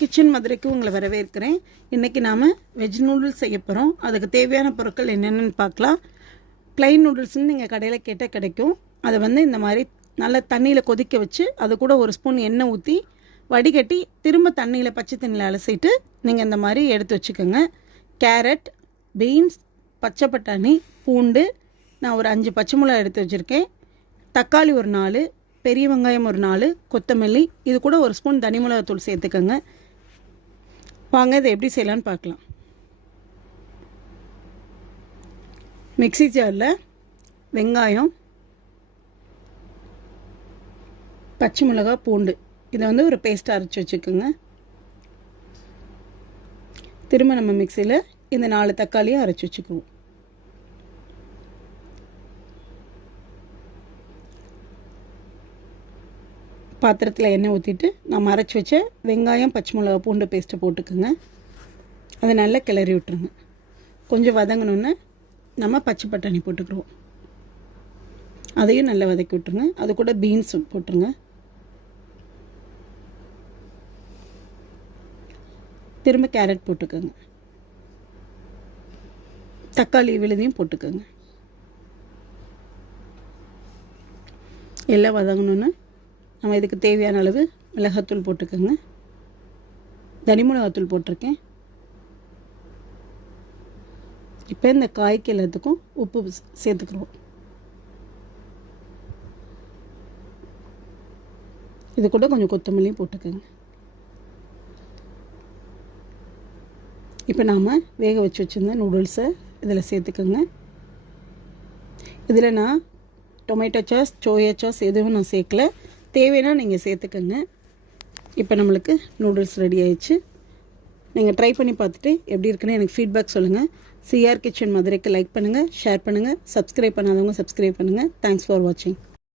Kitchen மதுரைக்கு உங்களை வரவேற்கிறேன். இன்றைக்கி நாம் வெஜ் நூடுல்ஸ் செய்ய போகிறோம். அதுக்கு தேவையான பொருட்கள் என்னென்னு பார்க்கலாம். ப்ளைன் நூடுல்ஸ்னு நீங்கள் கடையில் கேட்டால் கிடைக்கும். அதை இந்த மாதிரி நல்லா தண்ணியில் கொதிக்க வச்சு அது கூட ஒரு ஸ்பூன் எண்ணெய் ஊற்றி வடிகட்டி திரும்ப தண்ணியில் பச்சை தண்ணியில் அலசிட்டு நீங்கள் இந்த மாதிரி எடுத்து வச்சுக்கோங்க. கேரட், பீன்ஸ், பச்சை பட்டாணி, பூண்டு, நான் ஒரு 5 பச்சை மிளகாய் எடுத்து வச்சுருக்கேன். தக்காளி ஒரு 4, பெரிய வெங்காயம் ஒரு 4, கொத்தமல்லி, இது கூட ஒரு ஸ்பூன் தனி மிளகாத்தூள் சேர்த்துக்கோங்க. வாங்க இதை எப்படி செய்யலான்னு பார்க்கலாம். மிக்ஸி ஜாரில் வெங்காயம், பச்சை மிளகாய், பூண்டு இதை ஒரு பேஸ்ட்டாக அரைச்சி வச்சுக்கோங்க. திரும்ப நம்ம மிக்சியில் இந்த 4 தக்காளியும் அரைச்சி வச்சுக்குவோம். பாத்திரத்தில் எண்ணெய் ஊற்றிட்டு நம்ம அரைச்சி வச்ச வெங்காயம், பச்சை மிளகா, பூண்டு பேஸ்ட்டை போட்டுக்கோங்க. அதை நல்லா கிளறி விட்டுருங்க. கொஞ்சம் வதங்கணுன்னு நம்ம பச்சை பட்டாணி போட்டுக்கிறோம். அதையும் நல்லா வதக்கி விட்டுருங்க. அது கூட பீன்ஸ் போட்டுருங்க. திரும்ப கேரட் போட்டுக்கோங்க. தக்காளி விழுதையும் போட்டுக்கோங்க. எல்லாம் வதங்கணுன்னு நம்ம இதுக்கு தேவையான அளவு மிளகாத்தூள் போட்டுக்கோங்க. தனி மிளகாத்தூள் போட்டிருக்கேன். இப்போ இந்த காய்க்கு எல்லாத்துக்கும் உப்பு சேர்த்துக்கிறோம். இது கூட கொஞ்சம் கொத்தமல்லியும் போட்டுக்கோங்க. இப்போ நாம் வேக வச்சு வச்சுருந்த நூடுல்ஸை இதில் சேர்த்துக்கோங்க. இதில் நான் டொமேட்டோ சாஸ், சோயா சாஸ் எதுவும் நான் சேர்க்கல. தேவைன்னா நீங்கள் சேர்த்துக்கோங்க. இப்போ நம்மளுக்கு நூடுல்ஸ் ரெடி ஆயிடுச்சு. நீங்கள் ட்ரை பண்ணி பார்த்துட்டு எப்படி இருக்குன்னு எனக்கு ஃபீட்பேக் சொல்லுங்கள். சிஆர் கிச்சன் மதுரைக்கு லைக் பண்ணுங்கள், ஷேர் பண்ணுங்கள், சப்ஸ்கிரைப் பண்ணாதவங்க சப்ஸ்கிரைப் பண்ணுங்கள். தேங்க்ஸ் ஃபார் வாட்சிங்.